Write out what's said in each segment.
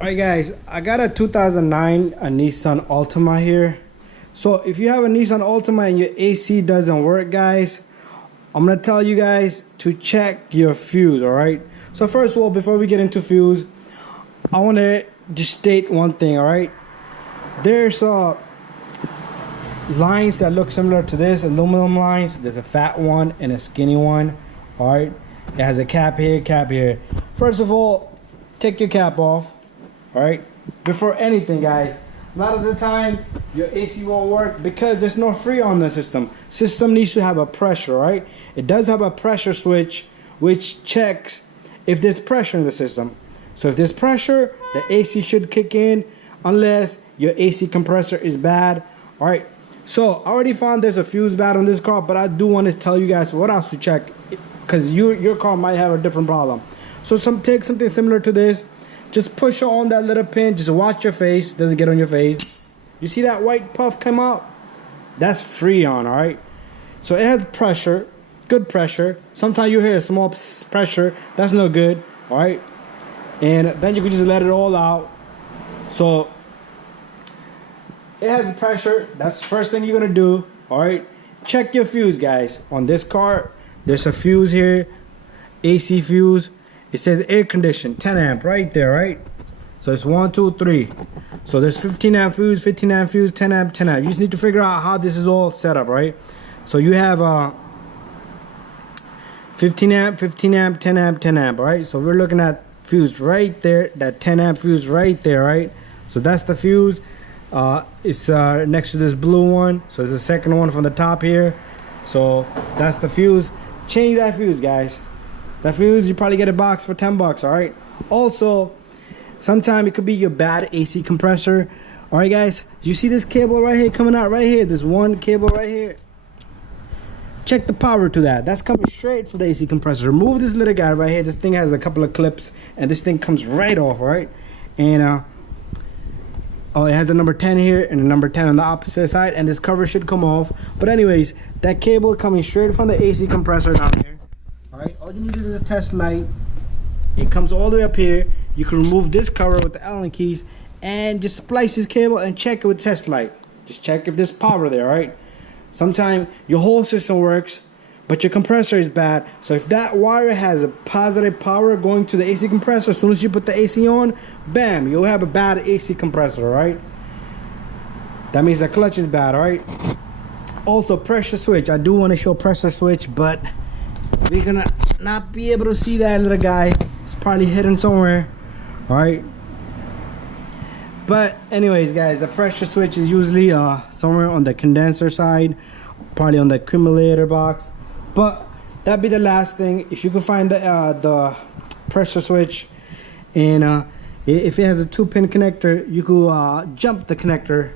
Alright guys, I got a 2009 Nissan Altima here. So if you have a Nissan Altima and your AC doesn't work, guys, I'm gonna tell you guys to check your fuse. Alright, so first of all, before we get into fuse, I want to just state one thing. Alright, there's lines that look similar to this, aluminum lines. There's a fat one and a skinny one. Alright, it has a cap here, cap here. First of all, take your cap off. Alright, before anything, guys. A lot of the time your AC won't work because there's no freon on the system. System needs to have a pressure, right? It does have a pressure switch which checks if there's pressure in the system. So if there's pressure, the AC should kick in unless your AC compressor is bad. Alright, so I already found there's a fuse bad on this car, but I do want to tell you guys what else to check, because your car might have a different problem. So take something similar to this. Just push on that little pin. Just watch your face. Doesn't get on your face. You see that white puff come out? That's freon, alright? So it has pressure. Good pressure. Sometimes you hear a small pressure. That's no good, alright? And then you can just let it all out. So it has pressure. That's the first thing you're going to do, alright? Check your fuse, guys. On this car, there's a fuse here. AC fuse. It says air condition 10 amp right there, right? So it's 1, 2, 3. So there's 15 amp fuse, 15 amp fuse, 10 amp, 10 amp. You just need to figure out how this is all set up, right? So you have 15 amp, 15 amp, 10 amp, 10 amp, right? So we're looking at fuse right there, that 10 amp fuse right there, right? So that's the fuse. It's next to this blue one. So it's the second one from the top here. So that's the fuse. Change that fuse, guys. That fuse, you probably get a box for 10 bucks, all right? Also, sometimes it could be your bad AC compressor. All right, guys, you see this cable right here coming out right here? This one cable right here. Check the power to that. That's coming straight for the AC compressor. Remove this little guy right here. This thing has a couple of clips, and this thing comes right off, all right? And, oh, it has a number 10 here and a number 10 on the opposite side, and this cover should come off. But anyways, that cable coming straight from the AC compressor down here. Alright, all you need is a test light. It comes all the way up here. You can remove this cover with the Allen keys and just splice this cable and check it with test light. Just check if there's power there, alright? Sometimes your whole system works, but your compressor is bad. So if that wire has a positive power going to the AC compressor, as soon as you put the AC on, bam, you'll have a bad AC compressor, alright? That means the clutch is bad, alright? Also, pressure switch. I do want to show pressure switch, but we're gonna not be able to see that little guy. It's probably hidden somewhere. Alright. But anyways, guys, the pressure switch is usually somewhere on the condenser side, probably on the accumulator box. But that'd be the last thing. If you could find the pressure switch, and if it has a 2-pin connector, you could jump the connector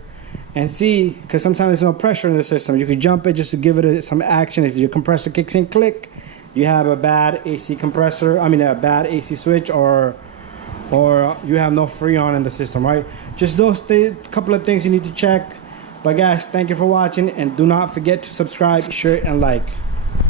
and see, because sometimes there's no pressure in the system. You could jump it just to give it some action. If your compressor kicks in, click, you have a bad AC compressor, I mean a bad AC switch, or you have no freon in the system, right? Just those couple of things you need to check. But guys, thank you for watching, and do not forget to subscribe, share, and like.